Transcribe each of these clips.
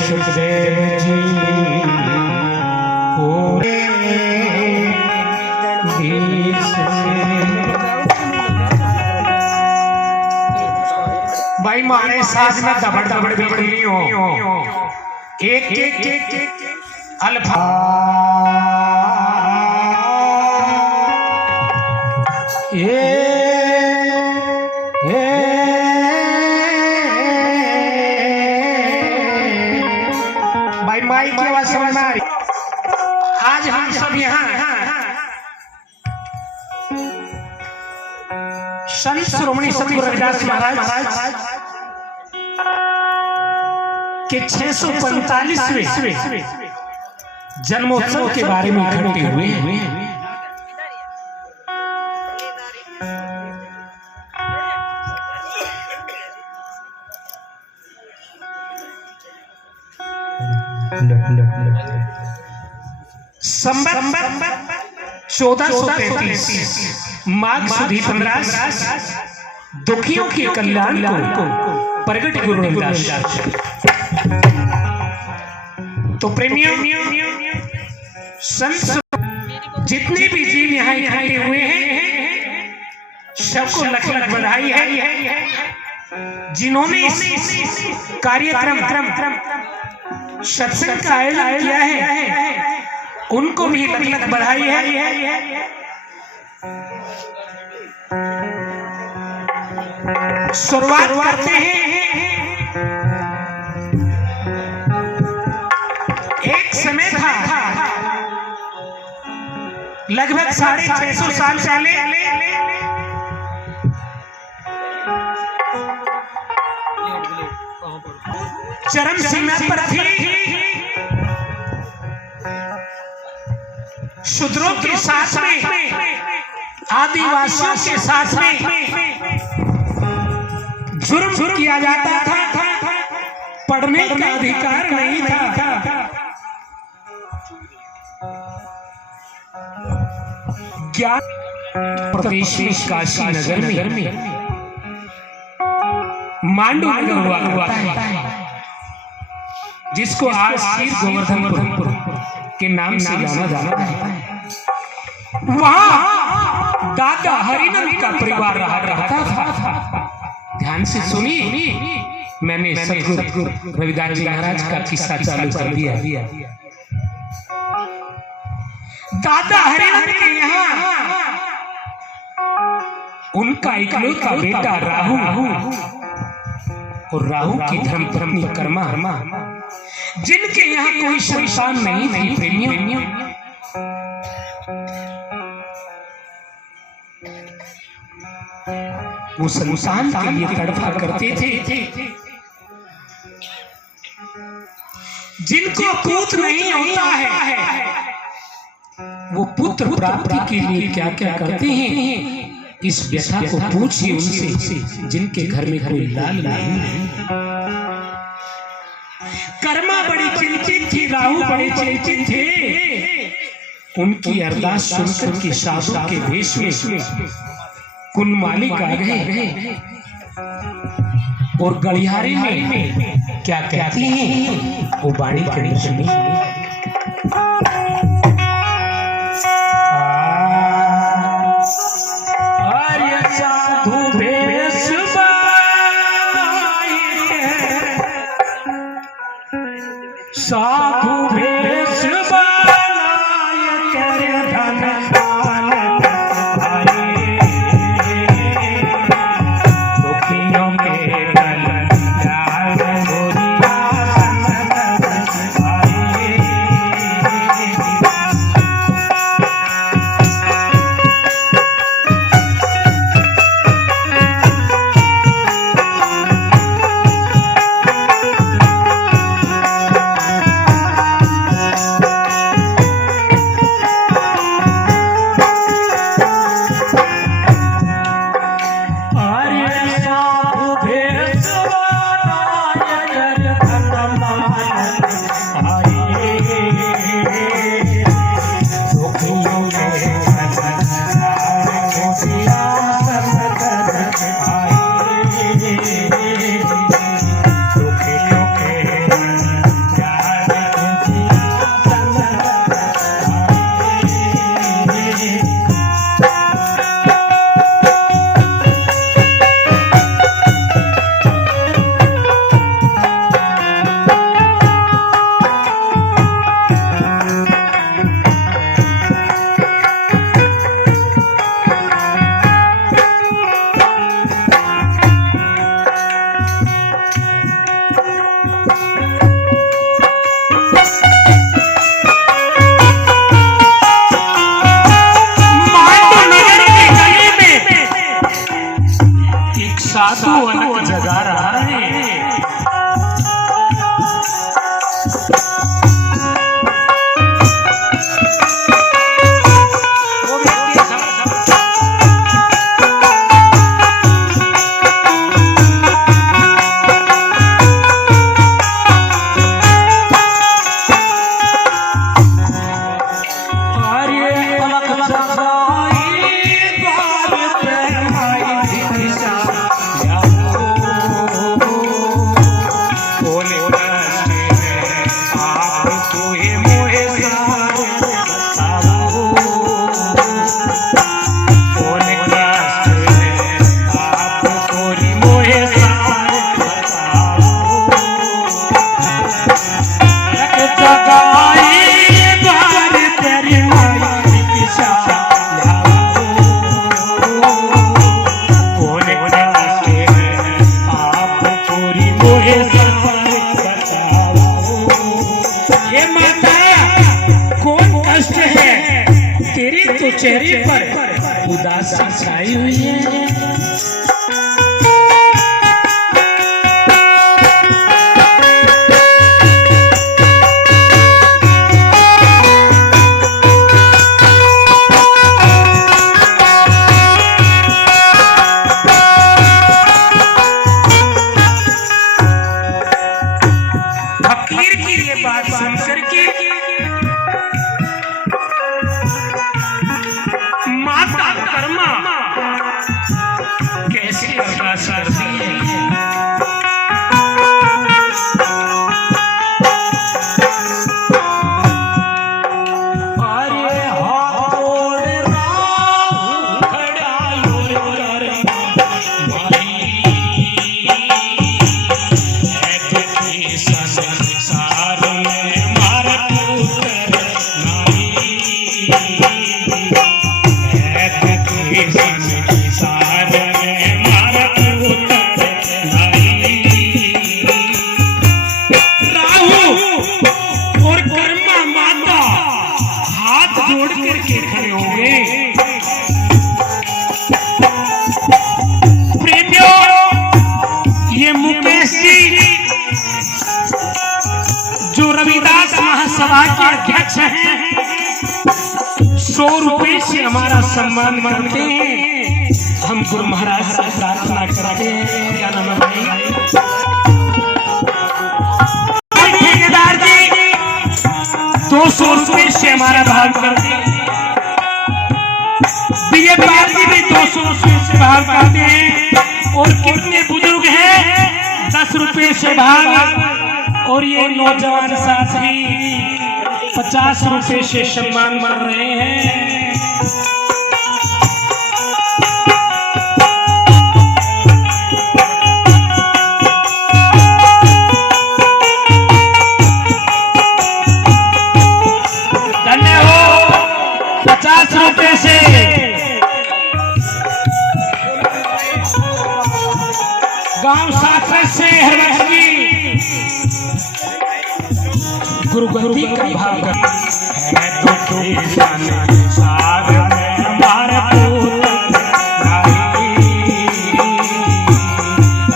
सुखदेव जी पूरे भाई मारे साथ में दबड़ दबड़ बिल्कुल नहीं हो। एक एक एक एक अल्फा भाई माई की आवाज समझ में आ रही। आज हम सब यहाँ संत शिरोमणि सतगुरु रविदास महाराज के 645वें जन्मोत्सव के बारे में इकट्ठे हुए हैं। संवत 1433 माघ सुदी 15 दुखियों के कल्याण को प्रगट गुरु रविदास। तो प्रेमियों, संत जितने भी जीव यहाँ इकट्ठे हुए हैं सबको लख लख बधाई है। जिन्होंने कार्यक्रम सत्संग का आयोजन किया है उनको भी लख लख बधाई है। शुरुआत करते हैं। एक समय था लगभग 650 साल पहले चरम सीमा पर थी। शूद्रों के साथ में आदिवासियों के साथ में जुर्म किया जाता था। पढ़ने का अधिकार नहीं था। ज्ञान प्रदेश में काशी नगर में मांडू नगर हुआ है जिसको आज श्री गोवर्धनपुर के नाम से जाना जाता है। वहां दादा हरिनंद का परिवार रहा था। ध्यान से सुनिए, मैंने सतगुरु रविदास जी महाराज का किस्सा चालू कर दिया। दादा हरिनंद के यहाँ उनका इकलौता बेटा राहु और राहु की धर्मपत्नी कर्मा, जिनके यहाँ कोई संतान नहीं थी। प्रेमियों, वो संतान के लिए तड़पा करते थे। जिनको पुत्र नहीं होता है वो पुत्र प्राप्ति के लिए क्या क्या करते हैं, इस व्यथा को पूछिए उनसे जिनके घर में कोई लाल नहीं। कर्मा बड़ी चिंतित थी, राहु बड़े चिंतित थे। उनकी अरदास सुनकर के साधु के वेश में कुल मालिक आ गए और गलियारे में क्या कहती हैं वो बाणी कड़ी सुनी। साधु भेष बनाय कर धन पालन भाई, दुखियों के कल्याण गोरिया भाई। चेहरे पर उदासी छाई हुई है। फकीर की ये बात सुनकर के माता कर्मा कैसे अरदास करती है। अरे हाथ खड़ा कर संसार में मारा पुत्र संसार में मारा पुत्र राहु और कर्मा माता हाथ जोड़ करके खड़े हो गए। प्रेमियों, ये मुकेश जी जो रविदास महासभा के अध्यक्ष हैं, 100 रुपए से हमारा सम्मान करते हैं। हम गुरु महाराज से प्रार्थना करते हैं। क्या नाम है भाई? ठेकेदार जी 200 रुपए से हमारा भाग करते हैं। विजय पाल जी भी 200 रुपए से भाग करते हैं। और कितने बुजुर्ग हैं 10 रुपए से भाग। और ये नौजवान साथी 50 रुपए से सम्मान कर रहे हैं। धन्य हो 50 रुपए से। गांव साथी से हरवंश जी गुरु गति का भाग है तो संसार में हमारा पुत्र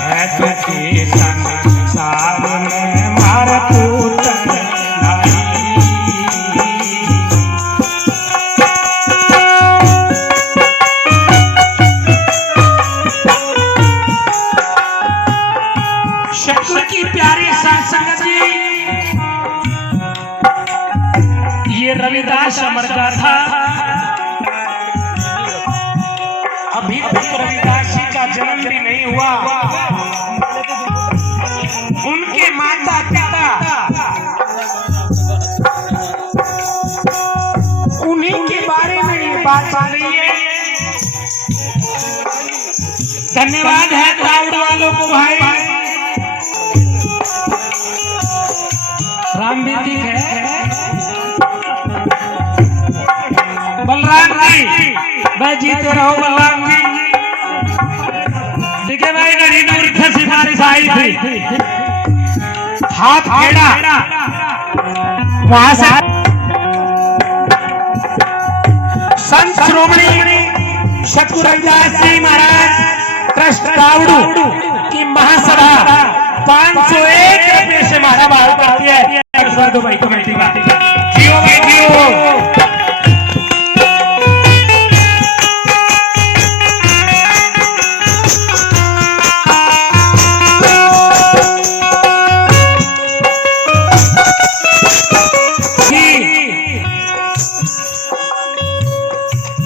है तो संसार में हमारा पुत्र शक्कर की प्यारी साथ संगत जी, ये रविदास अमर का था। अभी तक रविदास जी का जन्म भी नहीं हुआ। उनके माता पिता उन्हीं के बारे में ये बात आ रही है। धन्यवाद है दाऊद वालों को भाई। राम बेटी है बलराम जी, भाई जीते रहो बलराम जी। देखिए भाई गड़ी दूर से सिफारिश आई थी, हाथ खेड़ा वहां से संत श्रोमणी सतगुरु रविदास जी महाराज ट्रस्ट दाऊदू की महासभा 501 रुपये से हमारा भाव करती है। दो भाई कमेटी का जियो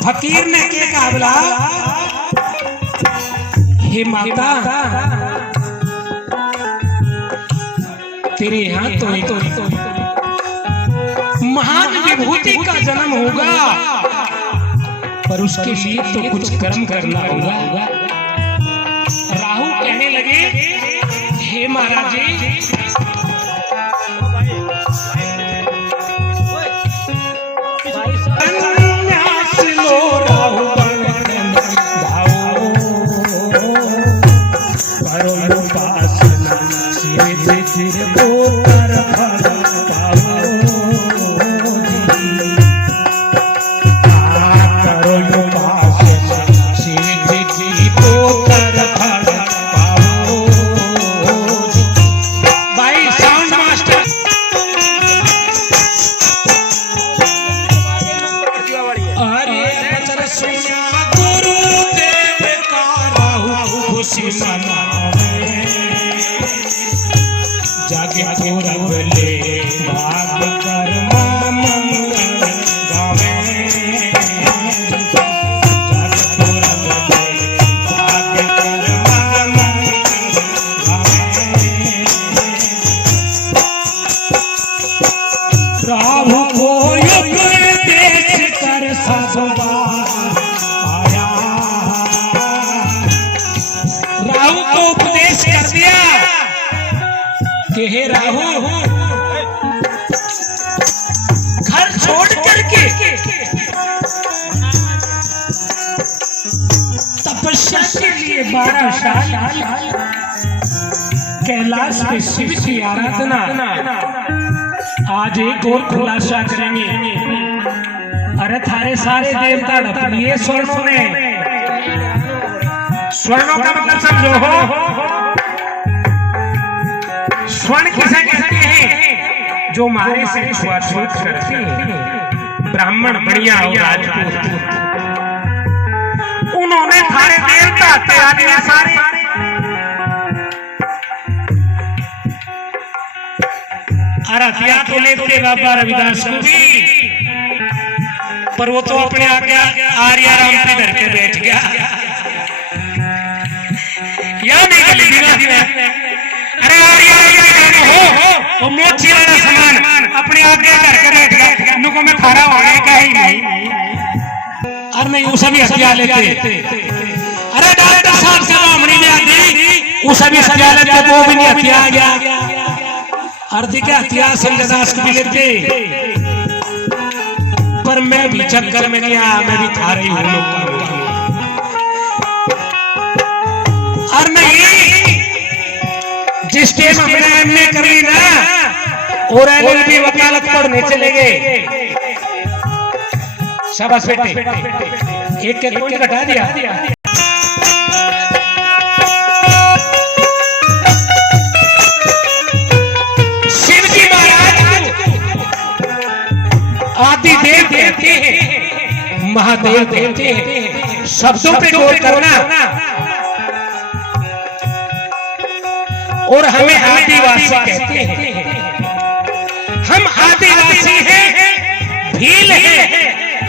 फकीर ने क्या कहा बोला, हे माता तेरे यहाँ तो महान विभूति का जन्म होगा, पर उसके लिए तो कुछ कर्म करना होगा। राहु कहने लगे, हे महाराज जी सुना गुरुदेव का राहु खुशी मनावे जागे पूरब ले भाग कर मंगल गावे जागे पूरब ले भाग कर मंगल गावे राहु को उपदेश कर सब बार आया राहु को उपदेश कर दिया कि हे राहु घर छोड़ करके तपस्या के लिए 12 साल कैलाश में शिव की आराधना आज एक और खुलासा करेंगे। अरे थारे सारे देवता डपलिए स्वर्णों में स्वर्णों का मतलब समझो हो स्वर्ण किसे कहते हैं जो मारे से छुआछूत करते हैं ब्राह्मण बढ़िया और राजपूत उन्होंने थारे देवता त्याग दिया सारे अरथिया तो लेते बाबा रविदास को भी पर वो तो अपने आगे आर्याराम पे धर के बैठ गया या नहीं गली अरे आर्याराम हो तो मोची वाला सामान अपने आगे धर के बैठ गया नुको में खड़ा होने का ही नहीं अरे नहीं वो सभी हथियार लेते अरे डॉक्टर साहब से ब्राह्मणी में आती वो सभी हथियार लेते वो भी नहीं हथियार गया अर्धी के हथियार संजदास को भी लेते पर मैं भी चक्कर में नहीं आया मैं भी था रही हूं लोग और नहीं जिस टाइम हमने एमए करी ना और एलएलबी वकालत पढ़ने चले गए शाबाश बेटे एक एक पॉइंट घटा दिया आदि देव कहते हैं महादेव कहते हैं शब्दों पे गौर करना और हमें आदिवासी कहते हैं हम आदिवासी हैं भील हैं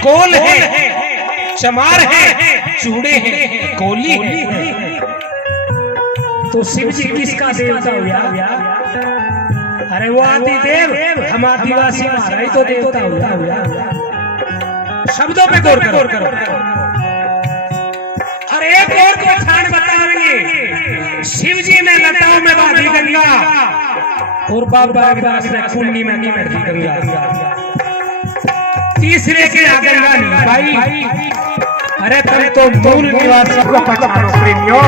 कोल हैं चमार हैं चूड़े हैं कोली हैं तो शिव जी किसका देवता हुआ अरे वो आदिदेव हम आदिवासी हमारा ही तो देवता हुआ शब्दों पे गौर करो अरे एक और पहचान बताएंगे शिव जी ने लताओं में बांधी गंगा और बाबा रविदास ने कुंडी में बांधी गंगा तीसरे के आगे गंगा नहीं भाई अरे तुम तो मूल निवासी को पहचानो प्रेमियों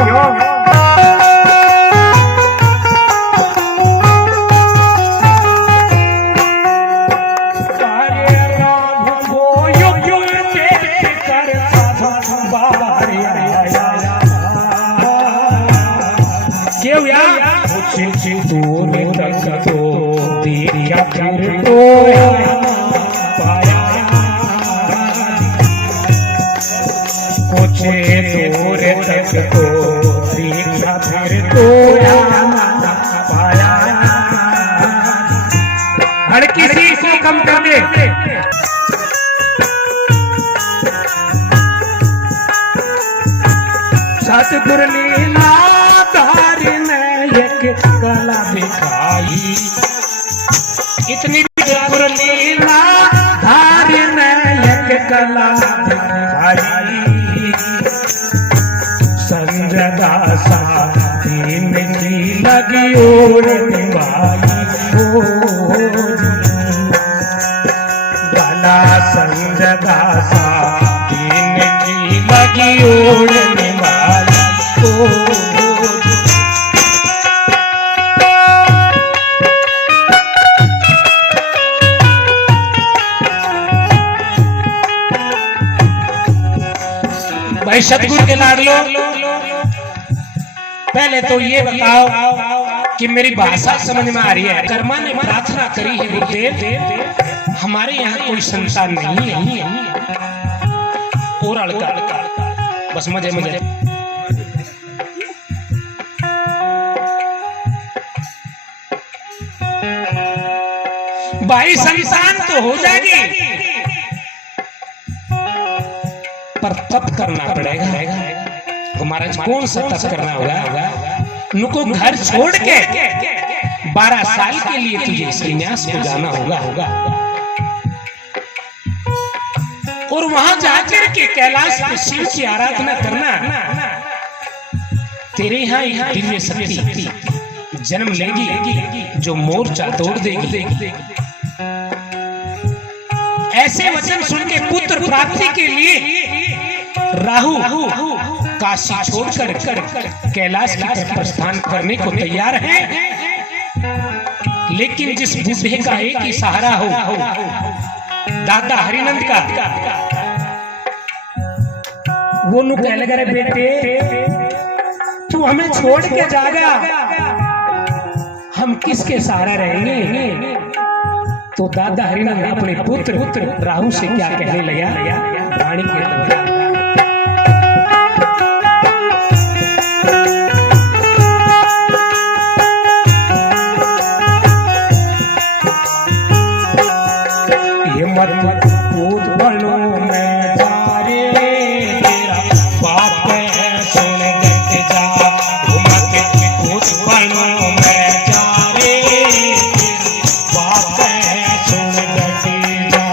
तूने तक तो दिया फिर तो पाया कुछ दूर तक तो दिया फिर तो पाया हर किसी को कम कर दे सतगुरु लीला धारी एक कला दिखाई इतनी सतगुरु लीला धारी एक कला दिखाई संजदासा तीन की लगी ओर निभाई गला संजदासा तीन की लगी ओर निभाई भाई सतगुरु के लाडलो पहले तो ये बताओ कि मेरी भाषा समझ में आ रही है कर्मा ने प्रार्थना करी है गुरुदेव हमारे यहाँ कोई संतान नहीं है और अड़का बस मजे मजे। भाई संतान तो हो जाएगी पर तप करना पड़ेगा। तो महाराज कौन सा तप करना होगा? नुको घर छोड़ के 12 साल के लिए तुझे संन्यास को जाना होगा और वहां जाकर के कैलाश में शिव की आराधना करना। तेरे यहाँ एक दिव्य शक्ति जन्म लेगी जो मोर्चा तोड़ देगी। ऐसे वचन सुन के पुत्र प्राप्ति के लिए राहु काशी छोड़कर कैलाश की तरफ प्रस्थान करने को तैयार है। लेकिन जिस बूढ़े का एक ही सहारा हो, दादा हरिनंद का, वो नु कह लगा, बेटे तू हमें छोड़ के जाएगा, हम किसके सहारा रहेंगे? तो दादा हरिनंद अपने पुत्र राहु से क्या कहने लगा? वाणी के मत कूद बनो मैं तारे, तेरा बाप है सुन गट जा। मत कूद बनो मैं तारे, तेरा बाप है सुन गट जा।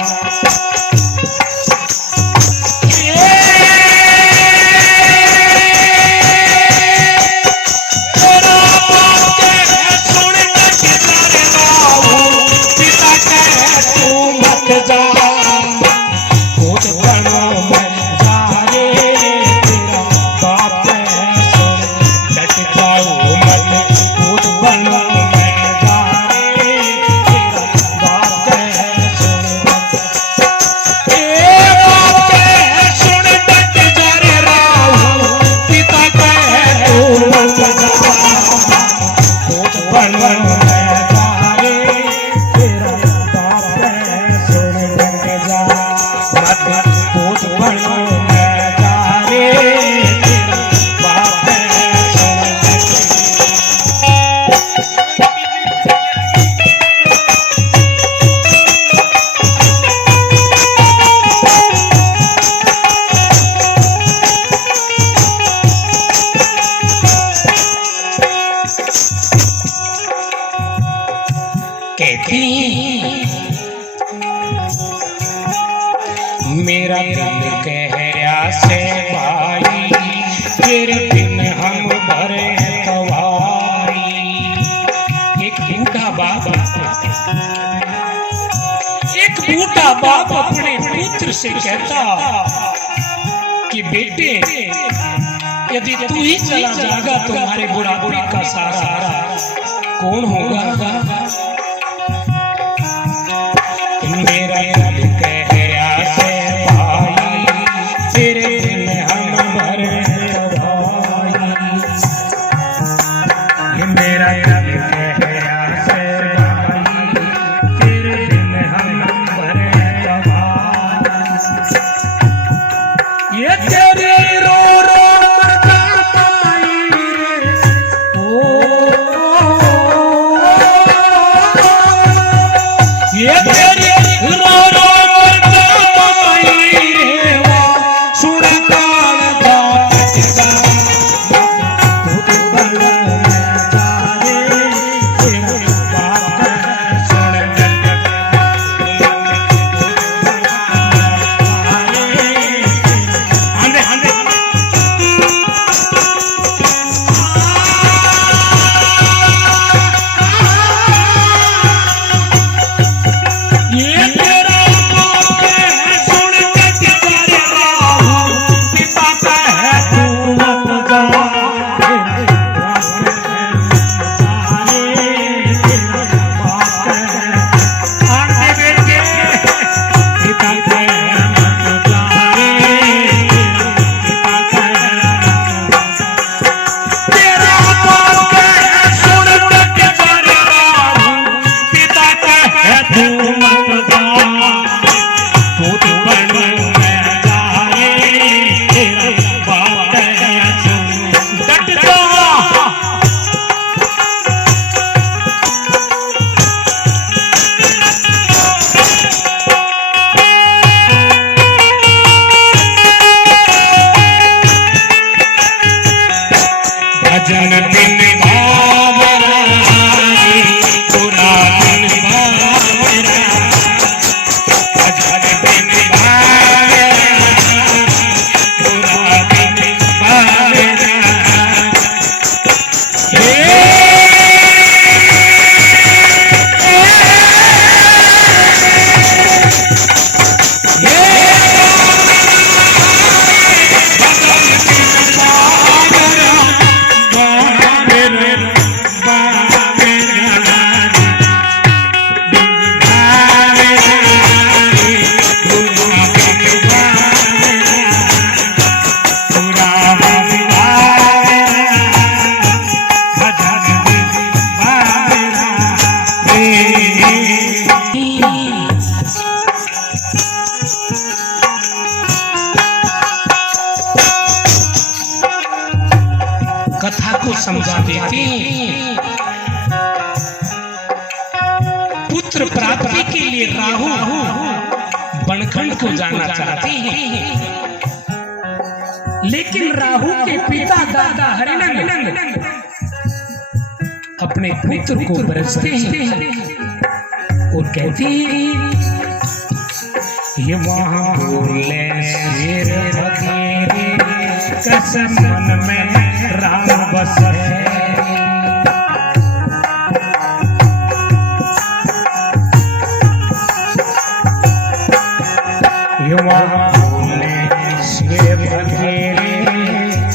तेरा बाप है सुन गट जा रे बाबू, पिता कहे तू मत जा। मेरा दिल कह रहा से भाई, तेरे बिन हम भरे कवारी। एक बूढ़ा बाप अपने पुत्र से कहता कि बेटे यदि तू ही चला जाएगा तो हमारे बुढ़ापे का सहारा कौन होगा? मेरा दिल कह रहा से भाई, तेरे बिन हम भरे कवारी। मेरा दिल कह रहा से भाई, तेरे बिन हम भरे कवारी। ये तेरे रो रो मरता माई रे, ओ कथा को समझा देते पुत्र प्राप्ति के लिए राहु बनखंड को जाना चाहते हैं, लेकिन राहु के पिता दादा हरिनंद अपने पुत्र को बरसते हैं और कहते हैं ये वहां बोले शेर बखेरे कसम मन में राम बसे। ये वहां बोले शेर बखेरे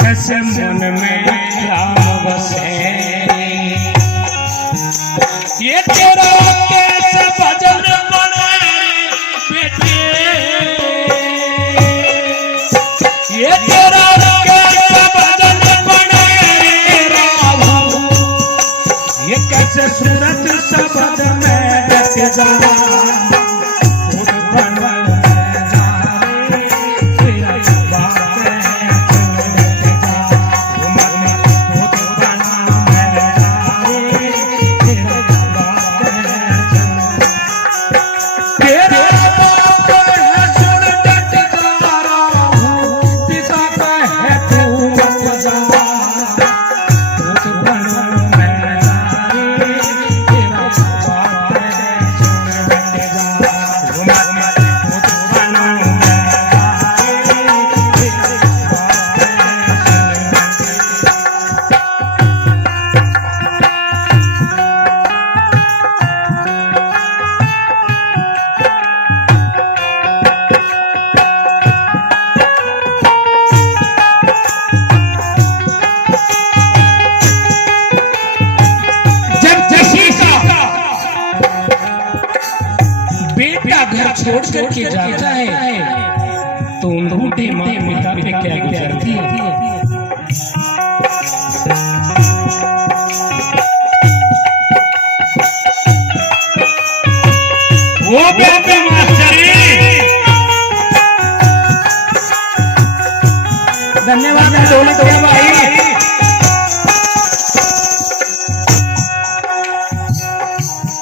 कसम मन में राम बसे। ये तेरा कैसे भजन बने बेटे, ये तेरा कैसे भजन बने राम, ये कैसे सूरत शब्द में रच जा छोड़ करके जाता है तो उन बूढ़े माँ पिता पे क्या गुजरती है। वो बेटे मास्टरी, धन्यवाद है दौलत भाई।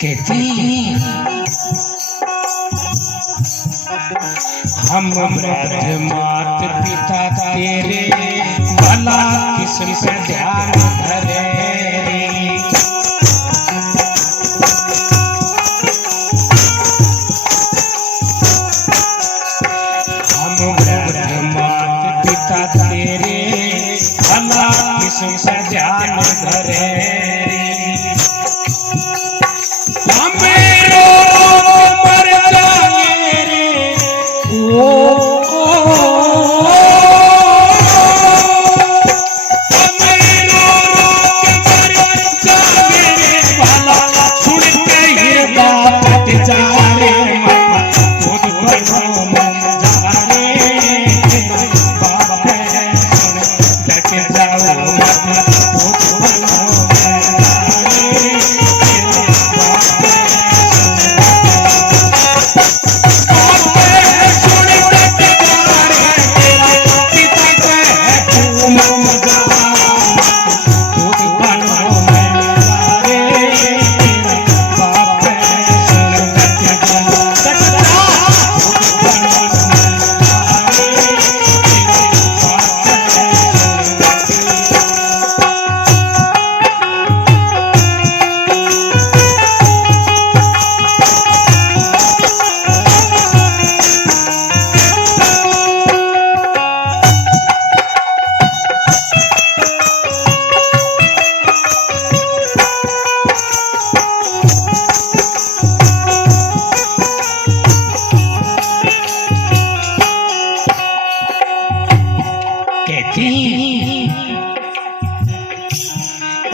कहती हम ब्रज मात पिता तेरे भला किस्म से ध्यान धरे। हम ब्रज मात पिता तेरे भला किस्म से ध्यान धरे।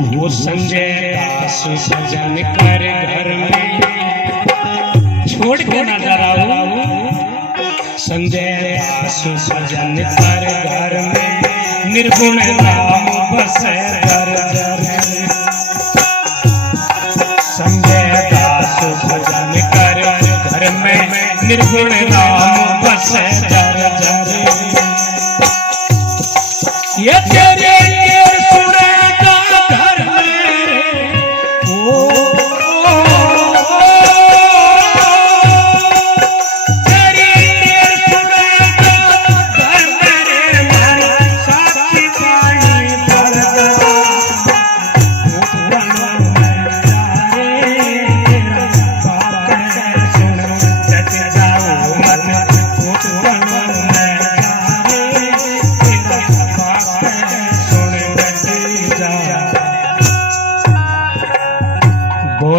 वो संजय दास सजन कर घर में छोड़ के न डराओ। संजय दास सजन कर घर में निर्गुण राम बसे कर जर। संजय दास सजन कर घर में निर्गुण राम बसे कर जर। ये तेरे सुने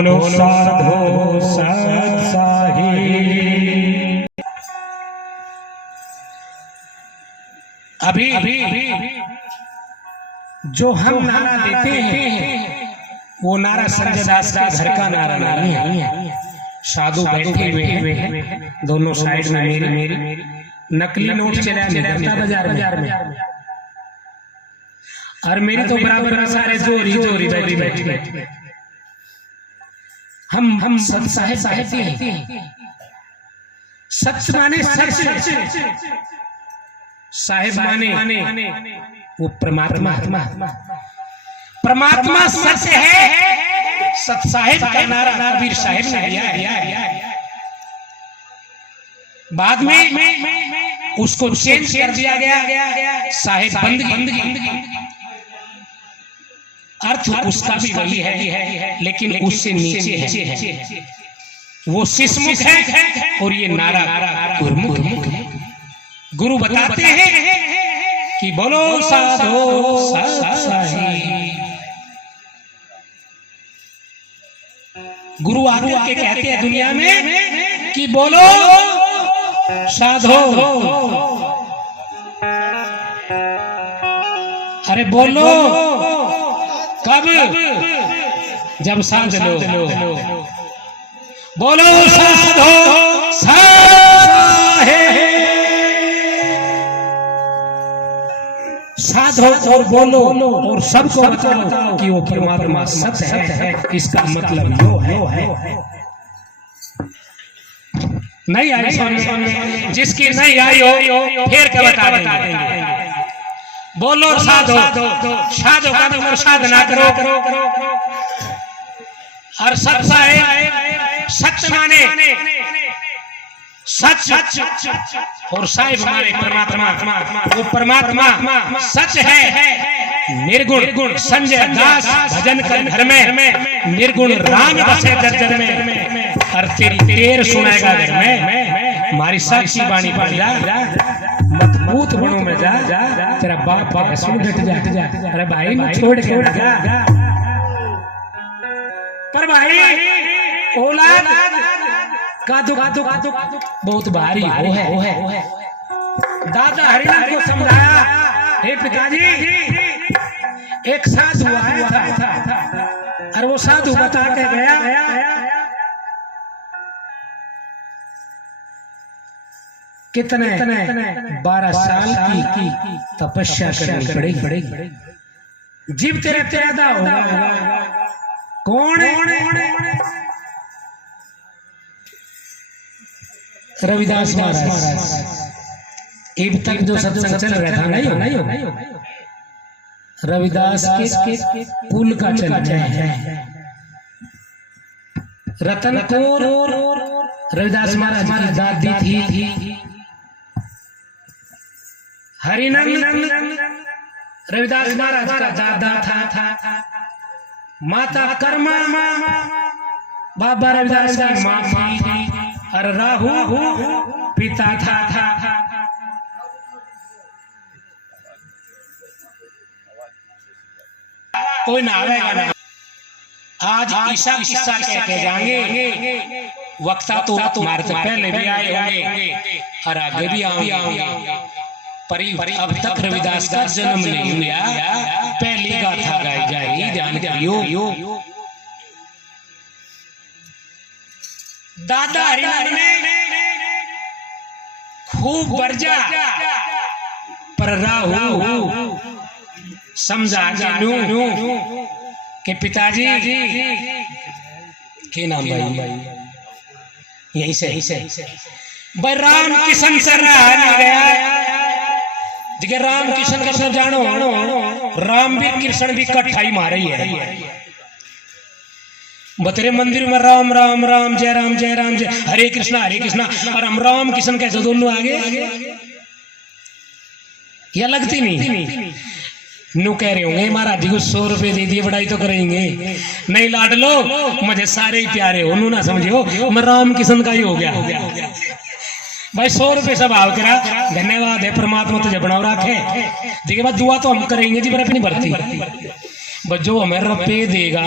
बोलो साधो सत साहिब। अभी जो हम नारा देते हैं वो नारा संजय दास के घर का नारा नहीं है। साधु बैठे हुए हैं दोनों साइड में मेरी नकली नोट चला निकलता बाजार में, और मेरी तो बराबर में सारे जोरी बैठे। हम सत साहिब हैं। सच माने सच, साहिब माने वो परमात्मा सच है। सत साहिब का नारा कबीर साहिब ने दिया है। बाद में उसको चेंज कर दिया गया साहिब बंदगी। अर्थ उसका भी वही है लेकिन उससे नीचे है। वो शिशमुख है और ये नारा गुरुमुख है। गुरु बताते हैं कि बोलो साधो सत साहिब। गुरु आगे के कहते हैं दुनिया में कि बोलो साधो। अरे बोलो कब? जब साध लो। बोलो साधो साधो और बोलो और सबको बताओ कि वो परमात्मा सत्य है। इसका मतलब यो है। नहीं आई समझ, जिसकी नहीं आई हो फिर क्या बता देंगे। बोलो साधो का मतलब साधना करो। और सत्य है, सत्य माने सच और साहिब माने परमात्मा। वो परमात्मा सच है। निर्गुण संजय दास भजन कर घर में, निर्गुण राम बसे दर्जन में। और तेरी तेर सुनाएगा घर में। हमारी साक्षी बाणी पड़ जा, मत भूत बनों में जा। तेरा बाप है सुन बैठ जा। अरे भाई मैं छोड़ के जा। पर भाई औलाद कादू बहुत भारी वो है। दादा हरिनाथ को समझाया, हे पिताजी एक साधु आया था और वो साधु बता के गया कितने 12 साल की तपस्या करनी पड़ेगी। जीव तेरे पैदा होगा। कौन है? रविदास महाराज। अब तक जो सत्संग चल रहा था नहीं हो रविदास के कुल का चल रहा है। रतनपुर रविदास महाराज की दादी थी। हरिनंद रविदास महाराज का दादा था। माता कर्मा बाबा रविदास की माँ थी। और राहु पिता था। कोई ना आवेगा ना। आज ईसा किस्सा कहते जाएंगे। वक्ता तो तुम्हारे से पहले भी आए होंगे और आगे भी आएंगे। पर अब तक रविदास का जन्म नहीं हुआ। पहली गाथा गाई जाएगी, ध्यान करियो। दादा हरिनंद ने खूब बरजा पर राहु समझा कि पिताजी के नाम भाई यही से भाई राम किशन से रहा नहीं गया। देखिए राम किशन का सब जानो, राम भी कृष्ण भी कट्ठाई मारे है। बतरे मंदिर में राम राम राम जय राम जय राम जय हरे कृष्णा और हम राम किशन कैसे दोनों आगे या लगती नहीं। नु कह रहे होंगे महाराज जी को 100 रुपए दे दिए बड़ाई तो करेंगे। नहीं लाड लो मुझे सारे ही प्यारे हो। नू ना समझो मैं राम किशन का ही हो गया भाई। 100 रुपए सब आओ करा। धन्यवाद है परमात्मा तुझे बनाओ रखे। देखिए बात दुआ तो हम करेंगे जी पर अपनी भर्ती। बस जो हमें रुपये देगा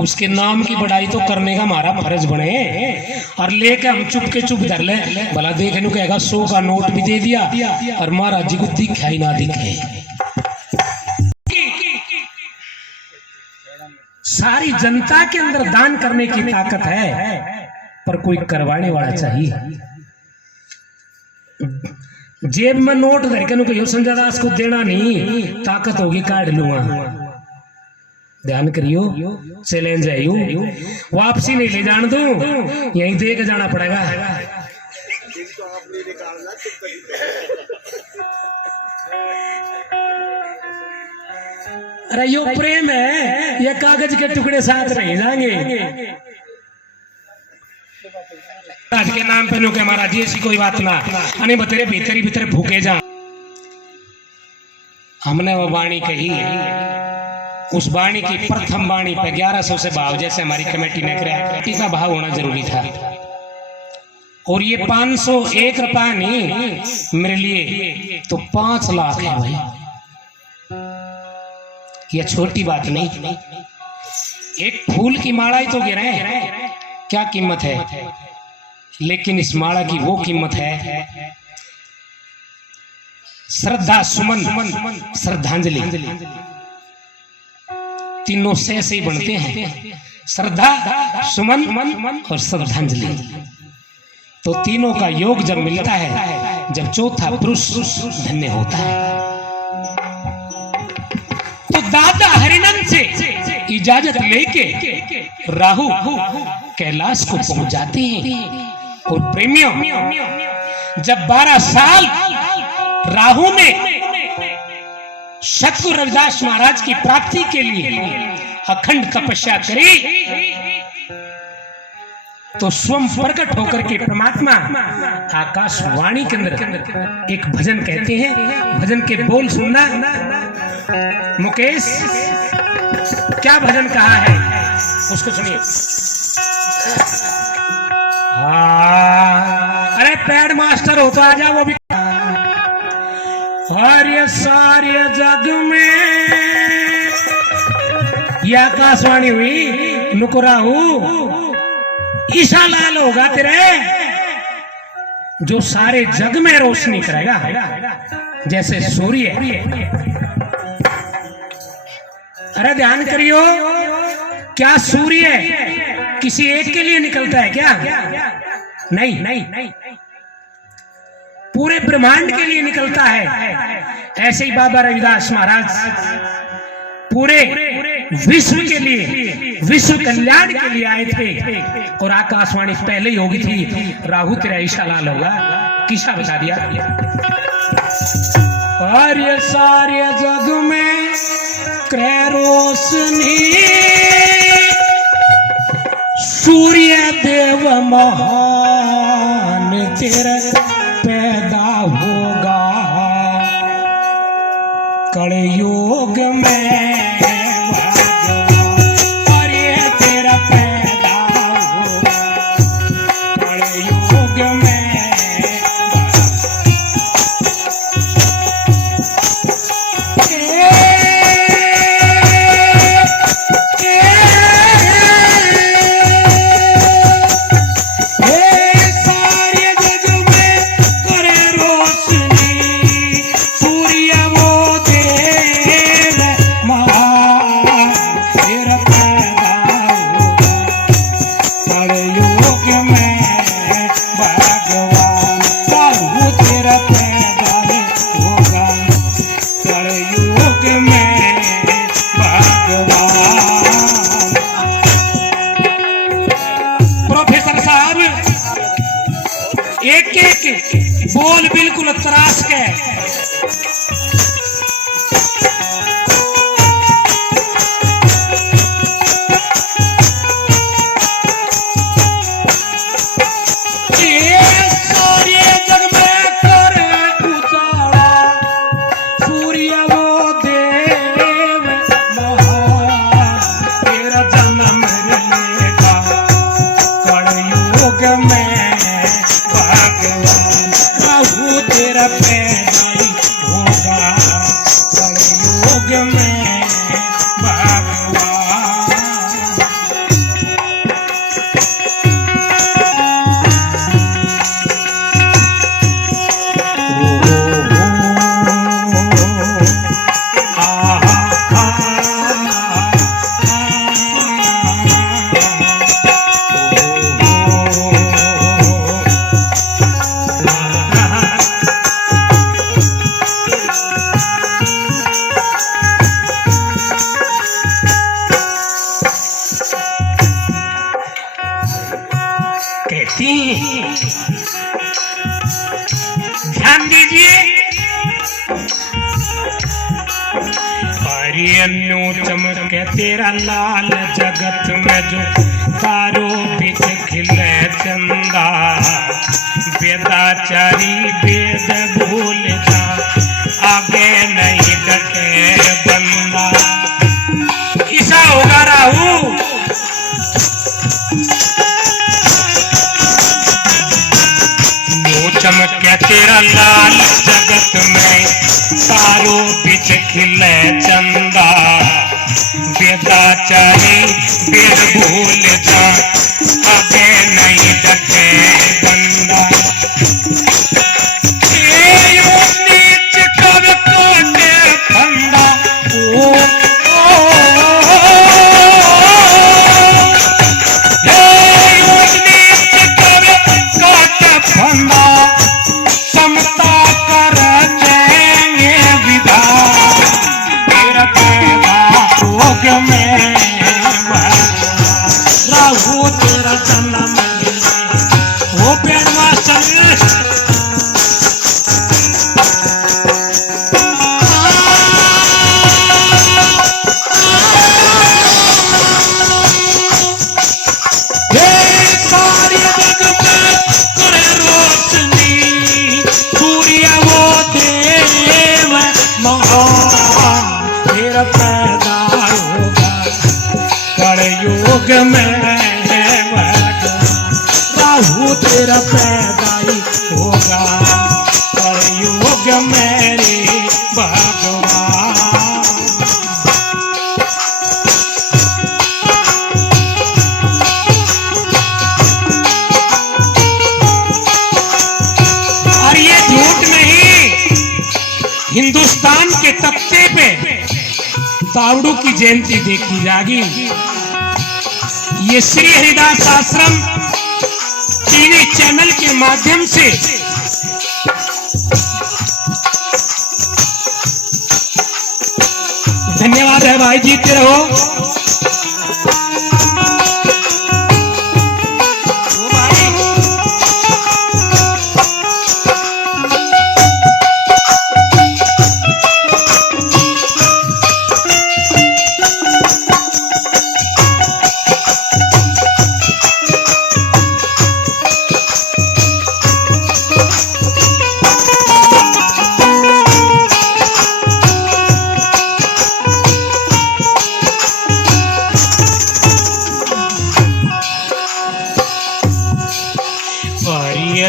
उसके नाम की बढ़ाई तो करने का हमारा फर्ज बने, और लेके हम चुप के चुप धर ले, भला देखे नु कहेगा 100 का नोट भी दे दिया और महाराज जी को दिखा ही ना दिखे। सारी जनता के अंदर दान करने की ताकत है, पर कोई करवाने वाला चाहिए। जेब में नोट धर के नु संजय दास को देना नहीं, ताकत होगी काट लूंगा। ध्यान करियो, चैलेंज है यू, वापसी नहीं ले जान दो, यहीं दे के जाना पड़ेगा। अरे यो प्रेम है, ये कागज के टुकड़े साथ रह जाएंगे। आज के नाम पे नो के महाराज जी ऐसी कोई बात ना, अने बतेरे भीतर ही भीतर भूखे जा। हमने वो वाणी कही, उस वाणी की प्रथम वाणी पे 1100 से भाव जैसे हमारी कमेटी ने कराया, इसका भाव होना जरूरी था। और ये 501 रुपया नहीं मेरे लिए तो 5 लाख है भाई, यह छोटी बात नहीं। एक फूल की माला ही तो गिरे, क्या कीमत है, लेकिन इस माला की वो कीमत है श्रद्धा सुमन श्रद्धांजलि, तीनों से ऐसे ही बनते हैं, श्रद्धा सुमन और श्रद्धांजलि। तो तीनों का योग जब मिलता है, जब चौथा पुरुष धन्य होता है। तो दादा हरिनंद से इजाजत लेके राहु कैलाश को पहुंच जाते हैं। और प्रेमियों, जब 12 साल राहु ने सतगुरु रविदास महाराज की प्राप्ति के लिए अखंड तपस्या करी, तो स्वयं प्रकट होकर के परमात्मा आकाशवाणी के अंदर एक भजन कहते हैं। भजन के बोल सुनना मुकेश, क्या भजन कहा है उसको सुनिए। अरे पैड मास्टर हो तो आ जाओ, वो भी। हर सारे जग में यह आकाशवाणी हुई, नुकुराहू ईशा लाल होगा तेरे, जो सारे जग में रोशनी करेगा जैसे सूर्य। अरे ध्यान करियो, क्या सूर्य किसी एक के लिए निकलता है क्या? नहीं नहीं, पूरे ब्रह्मांड के लिए निकलता है। ऐसे ही बाबा रविदास महाराज पूरे विश्व के लिए, विश्व कल्याण के लिए आए थे। और आकाशवाणी पहले ही होगी थी, राहु तेरा ईशा लाल होगा, किसा बता दिया। और ये सारे जग में करे रोशनी, सूर्य देव महान तेरा पैदा होगा, कलयुग में और ये तेरा पैदा होगा, कलयुग में। बोल बिल्कुल तराश के पैदा होगा, कलयुग में भगवान। ये न्यू चमके तेरा लाल जगत में जो तारो बीच खिले चंदा वेदाचारी वेद भूल जा आगे नहीं डटे बंदा। ऐसा होगा राहु चमके तेरा लाल जगत में तारो बीच खिले चंदा वेदाचारी वेद भूल जा आगे नहीं डटे बंदा। नीच कब कोटे फंदा ओ योग में राहु तेरा पैदाई होगा पर योग मेरे भगवान। और ये झूठ नहीं, हिंदुस्तान के तख्ते पे तावड़ू की जयंती देखी जागी। ये श्री हरिदास आश्रम टीवी चैनल के माध्यम से धन्यवाद है भाई, जीते रहो।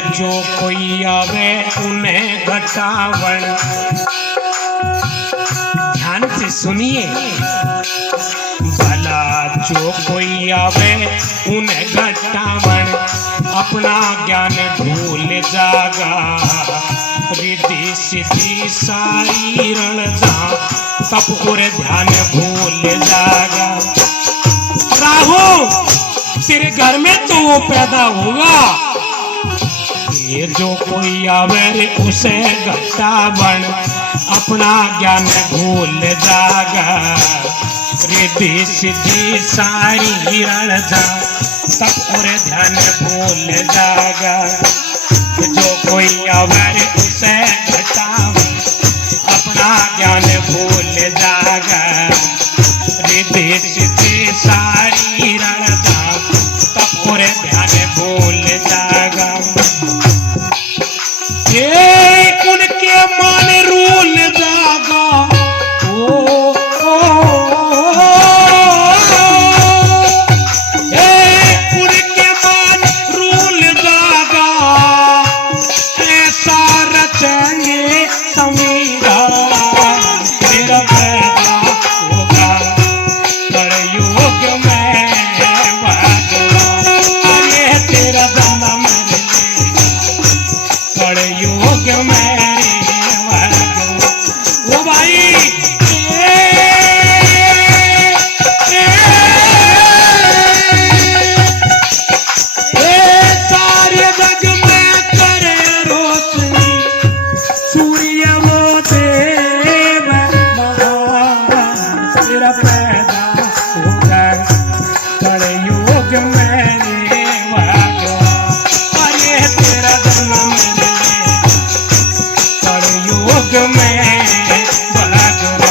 जो कोई आवे उन्हें घटावण, ध्यान से सुनिए, भला जो कोई आवे उन्हें घटावण अपना ज्ञान भूल जागा रिद्धि सिद्धि सारी रण जा तप और ध्यान भूल जागा। राहु तेरे घर में तो वो पैदा होगा, ये जो कोई आवे रे उसे घटावण अपना ज्ञान भूल जागा रिद्धि सिद्धि सारी रण जा तप और ध्यान भूल जागा। जो कोई आवे रे उसे घटावण अपना ज्ञान भूल जागा रिद्धि सिद्धि सारी रण जा तप और ध्यान भूल जागा। उनके मान रूल जागा उनके मान रूल जागा ऐसा रचेंगे संविधान तेरा पैदा होगा कलयुग में भगवान। ये तेरा जन्म कलयुग में वो भाई सारे जग में करे रोशनी सूर्य वो देव महान तेरा पैदा होगा कलयुग में भगवान। ये तेरा जन्म योग में भगवान।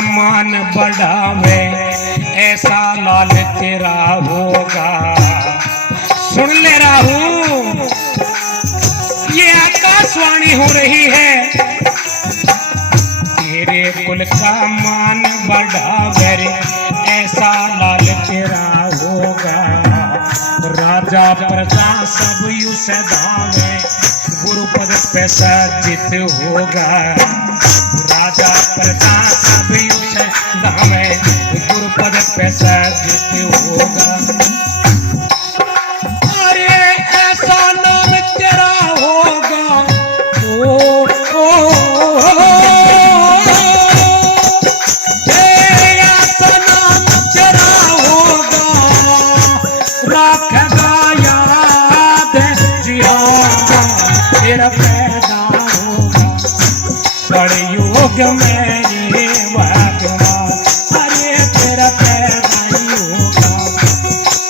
मान बढ़ावे ऐसा लाल तेरा होगा। सुन ले राहु, ये आकाशवाणी हो रही है। तेरे कुल का मान बढ़ावे ऐसा लाल तेरा होगा। राजा प्रजा सब यू सदावे गुरुपद पे सज्जित होगा। राजा प्रजा सब यू सदावे गुरुपद पे सज्जित होगा। अरे ऐसा नाम तेरा होगा। ओ, ओ, ओ, ओ, ऐसा नाम तेरा होगा। रखेगा याद जिया तेरा पैदा होगा। कलयुग में रे भगवान, अरे तेरा पैदा ही होगा।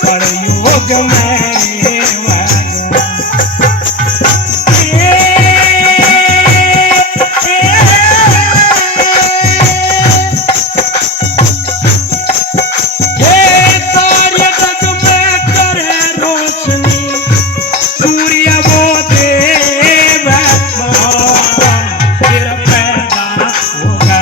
कलयुग में रे भगवान। ये सारे जग में करे रोशनी, सूर्य वो देव तेरा पैदा होगा।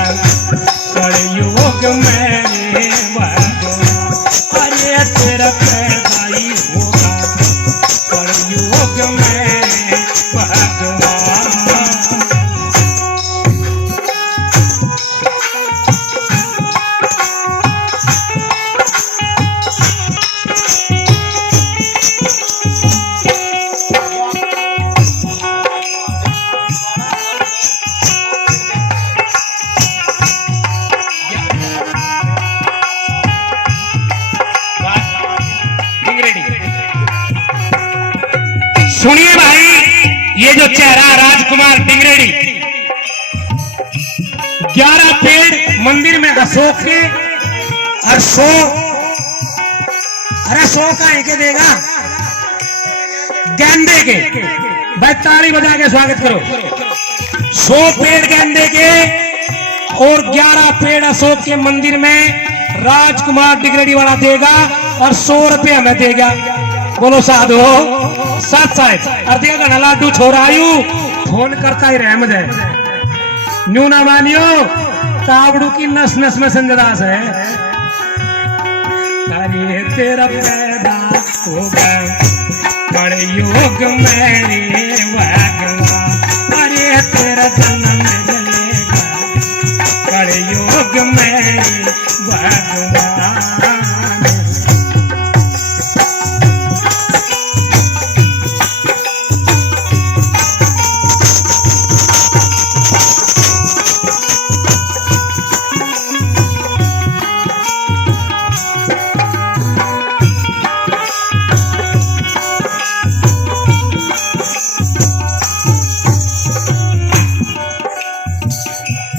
कलयुग में रे भगवान, अरे तेरा पैदा ही होगा। कलयुग में भगवान। सुनिए भाई, ये जो चेहरा राजकुमार टिंगरेडी, 11 पेड़ मंदिर में अशोक के, और 100 का के देगा गेंदे के। भाई ताली बजा के स्वागत करो। 100 पेड़ गेंदे के और 11 पेड़ अशोक के मंदिर में राजकुमार टिंगरेडी वाला देगा, और 100 रुपये हमें देगा। बोलो साधु साथ साथ अर्थिया का लाडू छोरायु फोन करता ही रह मुझे। न्यू ना मानियो, तावड़ू की नस नस में संजदास है। अरे तेरा पैदा होगा। कलयुग में रे भगवान, अरे तेरा जन्म मिलेगा। कलयुग में रे भगवान।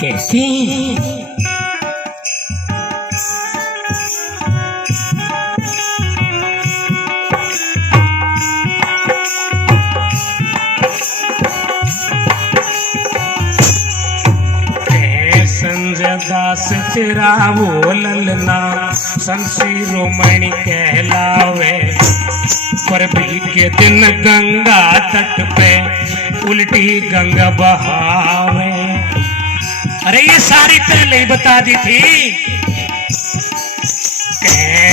कैसे संजय दास तेरा वो ललना संशिरोमणि कहलावे। पर भी के दिन गंगा तट पे उल्टी गंगा बहावे। अरे ये सारी पहले ही बता दी थी।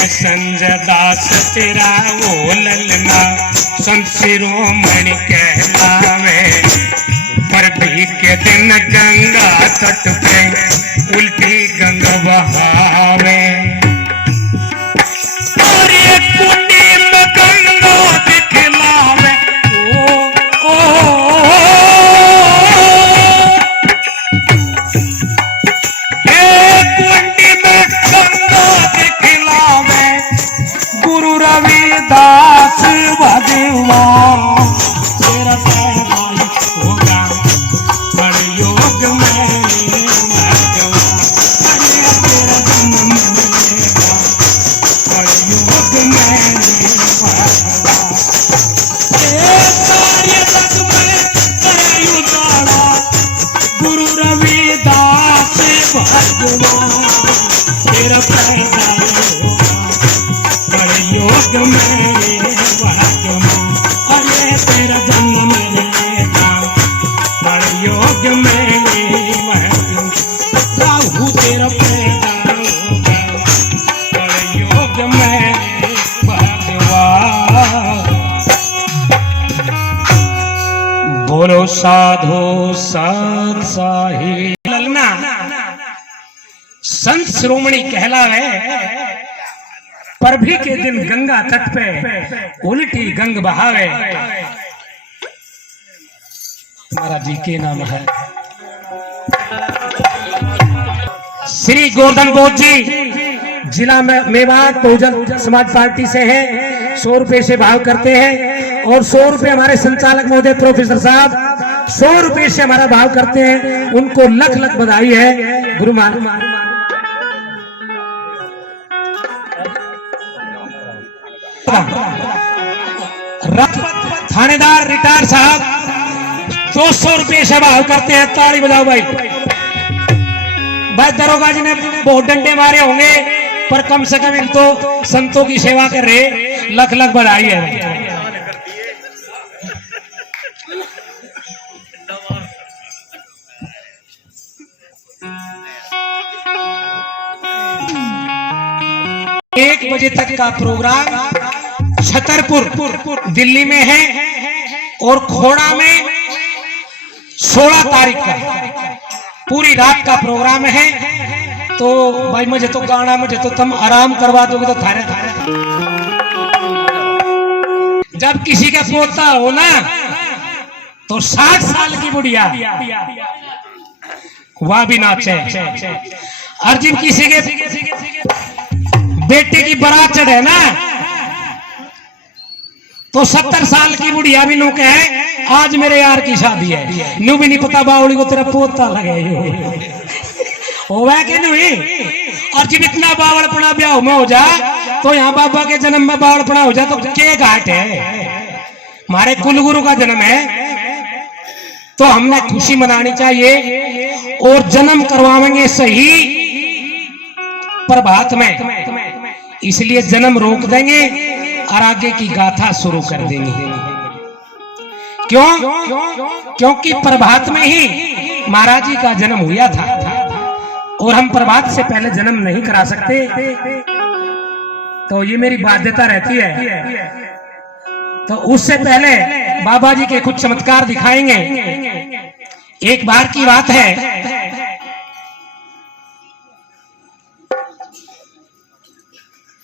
संजय दास तेरा वो ललना संत शिरोमणि कहलावे। पर भी के दिन गंगा तट पे उल्टी गंगा बहावे। और ये कुंडी में गंगा दिखलावे। ओ, ओ, कुंडी में गंगा दिखलावे। गुरु रविदास भगवान तेरा पैदा होगा। कलयुग में भगवान, अरे तेरा तेरा पैदा बड़े योग मेरे भाग्य में, अरे तेरा जन्म मेरे का बड़े योग मेरे भाग्य में, राहु तेरा पैदा बड़े योग मेरे भाग्यवान। बोलो साधु सत साहिब ललना संत श्रोमणी कहलावे। परभी के दिन गंगा तट पे उल्टी गंग बहावे। महाराज जी के नाम है श्री गोवर्धन बोध जी, जिला मेवाड़ बहुजन समाज पार्टी से है। 100 रुपए से भाव करते हैं और 100 रुपए हमारे संचालक महोदय प्रोफेसर साहब 100 रुपए से हमारा भाव करते हैं। उनको लख लख बधाई है। गुरु मान थानेदार रिटायर साहब 200 रुपए से भाव करते हैं। ताली बजाओ भाई। भाई दरोगा जी ने बहुत डंडे मारे होंगे पर कम से कम इन तो संतों की सेवा कर रहे। लख लख बधाई है। एक बजे तक का प्रोग्राम छतरपुर दिल्ली में है और खोड़ा में 16 तारीख का पूरी रात का प्रोग्राम है। तो भाई मुझे तो गाना मुझे तो तुम आराम करवा दोगे तो थारे जब किसी का पोता हो ना तो 60 साल की बुढ़िया वह भी नाचे। और जब किसी के बेटे की बारात चढ़े ना तो 70 साल की बुढ़िया भी नो कहे आज मेरे यार की शादी है। न्यू भी नहीं पता बावली को तेरा पोता लगे वह के नहीं। और जब इतना बावड़पना ब्याह में हो जा तो यहाँ बाबा के जन्म में बावड़पना हो जाए तो क्या घाट है। हमारे कुलगुरु का जन्म है तो हमने खुशी मनानी चाहिए और जन्म करवाएंगे सही प्रभात में। इसलिए जन्म रोक देंगे और आगे की गाथा शुरू कर देंगे। क्यों? क्योंकि प्रभात में ही महाराज जी का जन्म हुआ था और हम प्रभात से पहले जन्म नहीं करा सकते। तो ये मेरी बाध्यता रहती है। तो उससे पहले बाबा जी के कुछ चमत्कार दिखाएंगे। एक बार की बात है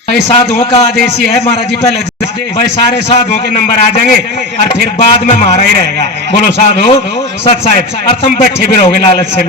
साधुओं का आदेश ही है महाराज जी पहले भाई सारे साधुओं के नंबर आ जाएंगे और फिर बाद में हमारा ही रहेगा। बोलो साधु सत साहिब और तुम बैठे भी रहोगे लालच से।